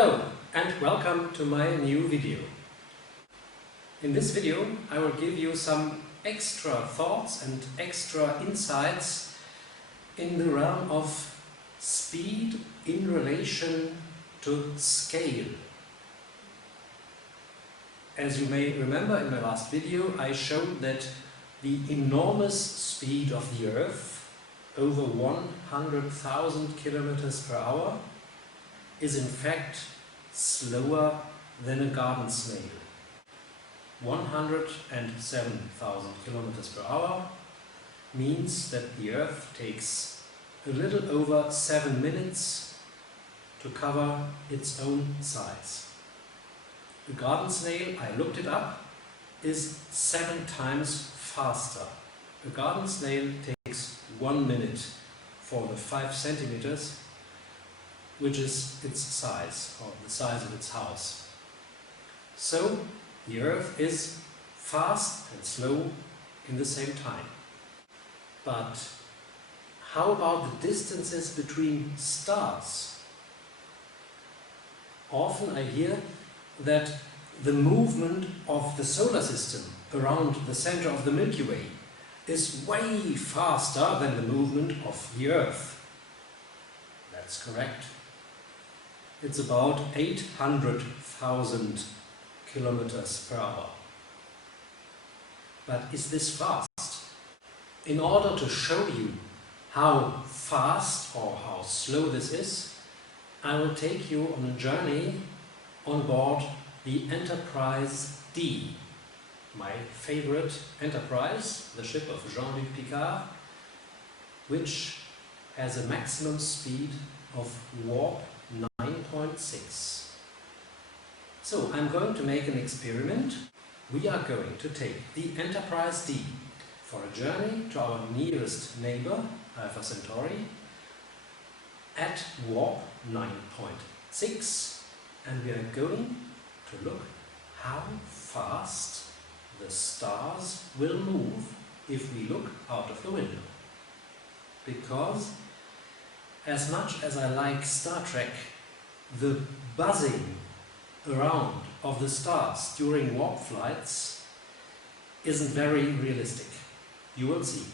Hello and welcome to my new video. In this video I will give you some extra thoughts and extra insights in the realm of speed in relation to scale. As you may remember, in my last video I showed that the enormous speed of the Earth, over 100,000 kilometers per hour, is in fact slower than a garden snail. 107,000 kilometers per hour means that the Earth takes a little over 7 minutes to cover its own size. A garden snail, I looked it up, is 7 times faster. A garden snail takes 1 minute for the 5 centimeters, which is its size, or the size of its house. So the Earth is fast and slow in the same time. But how about the distances between stars? Often I hear that the movement of the solar system around the center of the Milky Way is way faster than the movement of the Earth. That's correct. It's about 800,000 kilometers per hour. But is this fast? In order to show you how fast or how slow this is, I will take you on a journey on board the Enterprise D, my favorite Enterprise, the ship of Jean-Luc Picard, which has a maximum speed of warp 9.6. So I'm going to make an experiment. We are going to take the Enterprise D for a journey to our nearest neighbor, Alpha Centauri, at warp 9.6, and we are going to look how fast the stars will move if we look out of the window. Because as much as I like Star Trek, the buzzing around of the stars during warp flights isn't very realistic. You will see.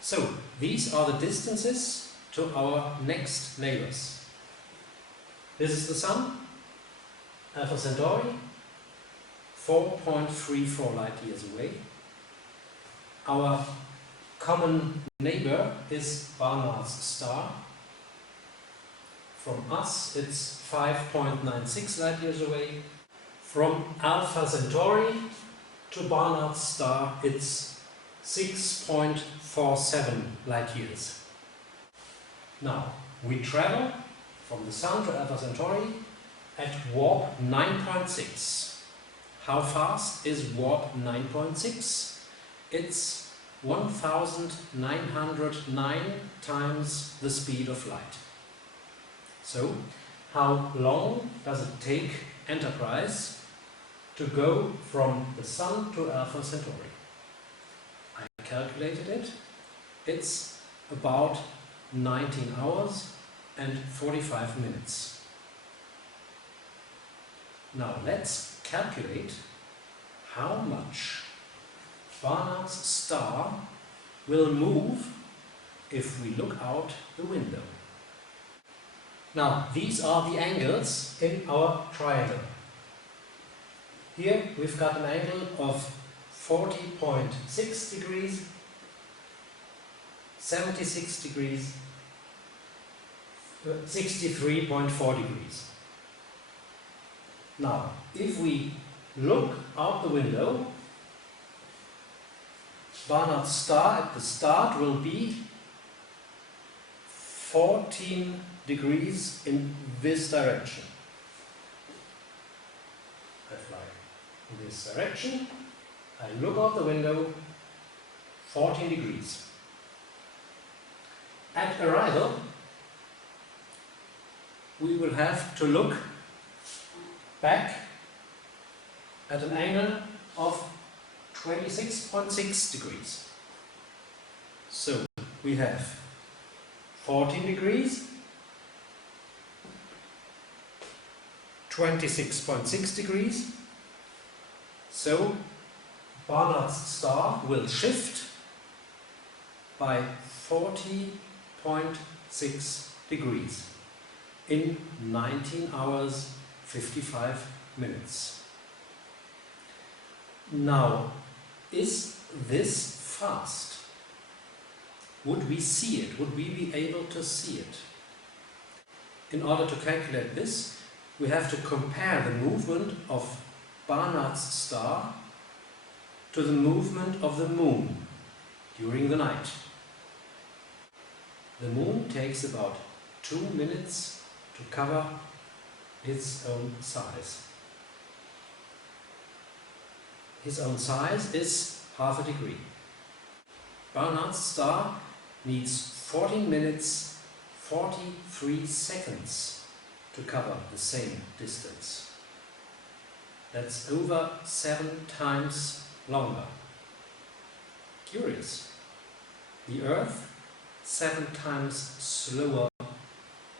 So, these are the distances to our next neighbors. This is the Sun, Alpha Centauri, 4.34 light years away. Our common neighbor is Barnard's star. From us it's 5.96 light years away. From Alpha Centauri to Barnard's star it's 6.47 light years. Now we travel from the Sun to Alpha Centauri at warp 9.6. How fast is warp 9.6? It's 1909 times the speed of light. So, how long does it take Enterprise to go from the Sun to Alpha Centauri? I calculated it. It's about 19 hours and 45 minutes. Now let's calculate how much Barnard's star will move if we look out the window. Now, these are the angles in our triangle. Here we've got an angle of 40.6 degrees, 76 degrees, 63.4 degrees. Now, if we look out the window, Barnard's star at the start will be 14 degrees in this direction. I fly in this direction, I look out the window, 14 degrees. At arrival, we will have to look back at an angle of 26.6 degrees. So we have 14 degrees 26.6 degrees. So Barnard's star will shift by 40.6 degrees in 19 hours 55 minutes. Now, is this fast? Would we see it? Would we be able to see it? In order to calculate this, we have to compare the movement of Barnard's star to the movement of the moon during the night. The moon takes about 2 minutes to cover its own size. His own size is half a degree. Barnard's star needs 14 minutes 43 seconds to cover the same distance. That's over 7 times longer. Curious. The Earth 7 times slower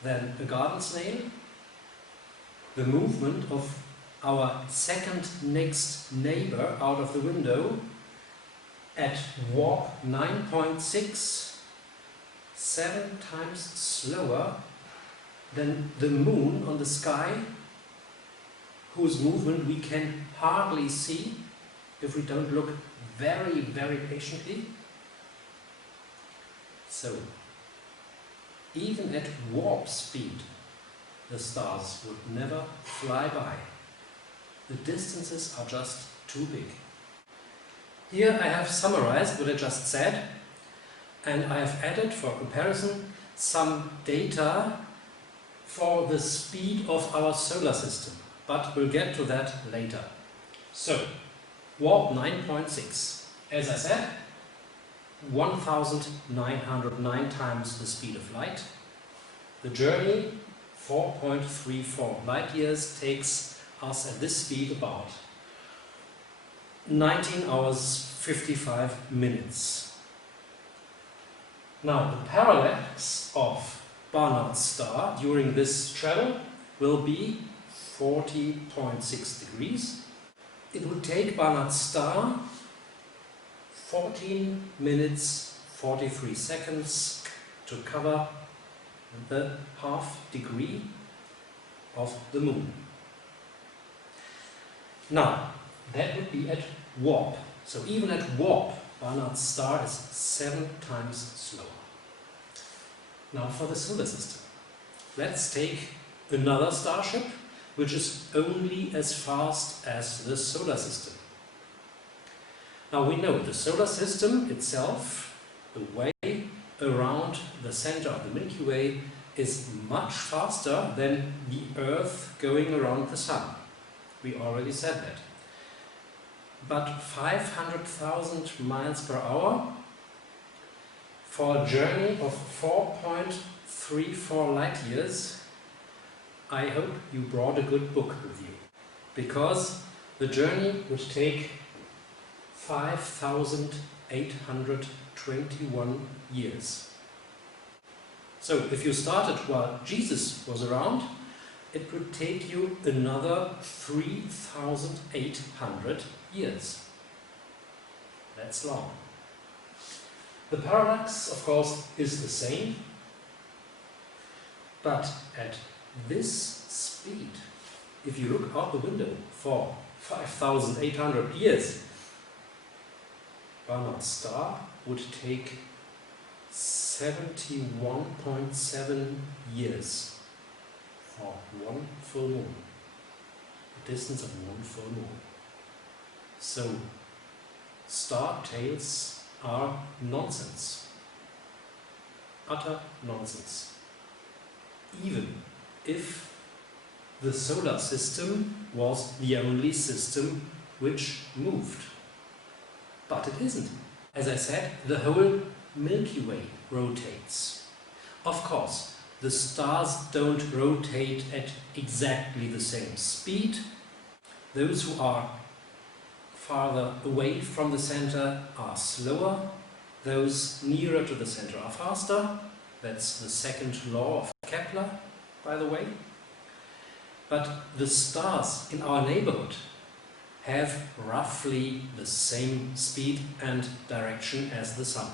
than a garden snail. The movement of our second next neighbor out of the window at warp 9.6, 7 times slower than the moon on the sky, whose movement we can hardly see if we don't look very, very patiently. So, even at warp speed, the stars would never fly by. The distances are just too big. Here I have summarized what I just said, and I have added for comparison some data for the speed of our solar system, but we'll get to that later. So, warp 9.6. As I said, 1909 times the speed of light. The journey, 4.34 light years, takes us at this speed about 19 hours 55 minutes. Now, the parallax of Barnard's star during this travel will be 40.6 degrees. It would take Barnard's star 14 minutes 43 seconds to cover the half degree of the moon. Now, that would be at warp. So even at warp, Barnard's star is 7 times slower. Now for the solar system. Let's take another starship which is only as fast as the solar system. Now we know the solar system itself, the way around the center of the Milky Way, is much faster than the Earth going around the Sun. We already said that. But 500,000 miles per hour for a journey of 4.34 light years, I hope you brought a good book with you, because the journey would take 5,821 years. So if you started while Jesus was around, it would take you another 3,800 years. That's long. The parallax, of course, is the same, but at this speed, if you look out the window for 5,800 years, Barnard's star would take 71.7 years for one full moon, the distance of one full moon. So, star tails are nonsense, utter nonsense. Even if the solar system was the only system which moved. But it isn't. As I said, the whole Milky Way rotates. Of course, the stars don't rotate at exactly the same speed. Those who are farther away from the center are slower. Those nearer to the center are faster. That's the second law of Kepler, by the way. But the stars in our neighborhood have roughly the same speed and direction as the Sun.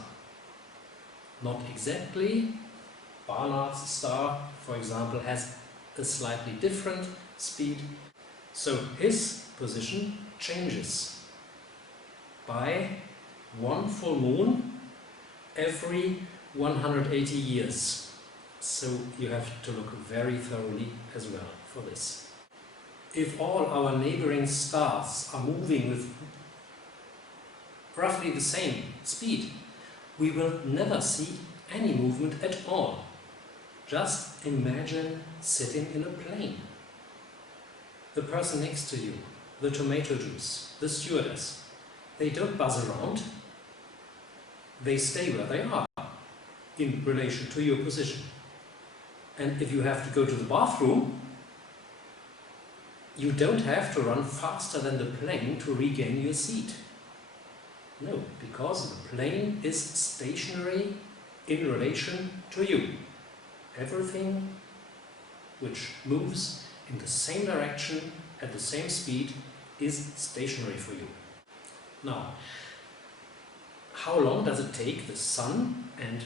Not exactly. Barnard's star, for example, has a slightly different speed, so his position changes by one full moon every 180 years. So you have to look very thoroughly as well for this. If all our neighboring stars are moving with roughly the same speed, we will never see any movement at all. Just imagine sitting in a plane. The person next to you, the tomato juice, the stewardess, they don't buzz around. They stay where they are in relation to your position. And if you have to go to the bathroom, you don't have to run faster than the plane to regain your seat. No, because the plane is stationary in relation to you. Everything which moves in the same direction at the same speed is stationary for you. Now, how long does it take the Sun and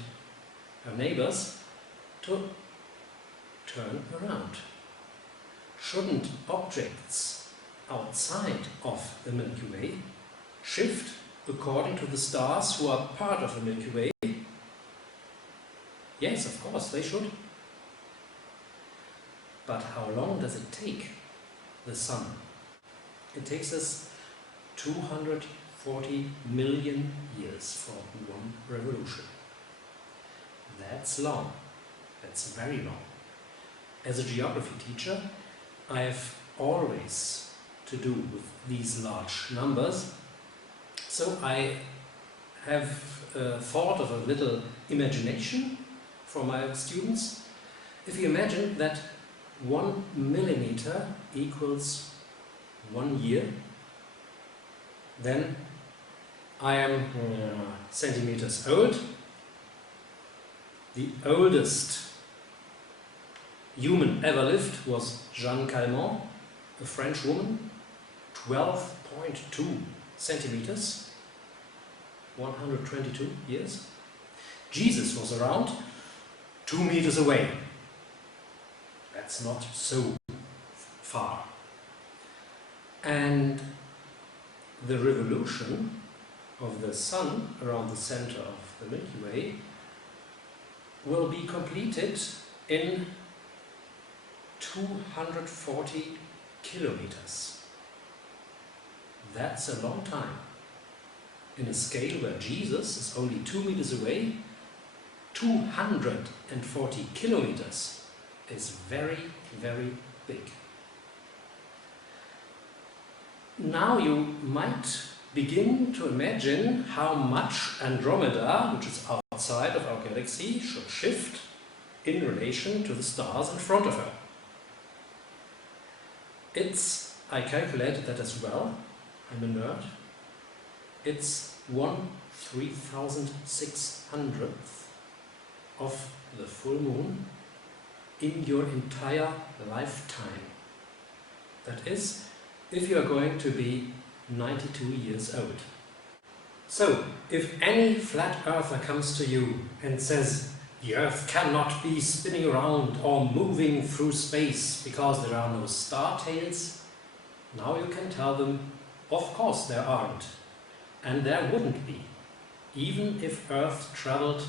her neighbors to turn around? Shouldn't objects outside of the Milky Way shift according to the stars who are part of the Milky Way? Yes, of course, they should. But how long does it take the Sun? It takes us 240 million years for one revolution. That's long. That's very long. As a geography teacher, I have always to do with these large numbers, so I have thought of a little imagination for my students. If you imagine that 1 millimeter equals 1 year, then I am centimeters old. The oldest human ever lived was Jeanne Calment, a French woman, 12.2 centimeters, 122 years. Jesus was around 2 meters away. That's not so far. And the revolution of the Sun around the center of the Milky Way will be completed in 240 kilometers. That's a long time. In a scale where Jesus is only 2 meters away, 240 kilometers is very, very big. Now you might begin to imagine how much Andromeda, which is outside of our galaxy, should shift in relation to the stars in front of her. I calculated that as well, I'm a nerd, it's 1/3600th of the full moon in your entire lifetime. That is, if you are going to be 92 years old. So, if any flat earther comes to you and says the Earth cannot be spinning around or moving through space because there are no star tails, now you can tell them, of course there aren't. And there wouldn't be, even if Earth traveled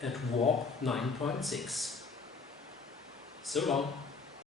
at warp 9.6. So long.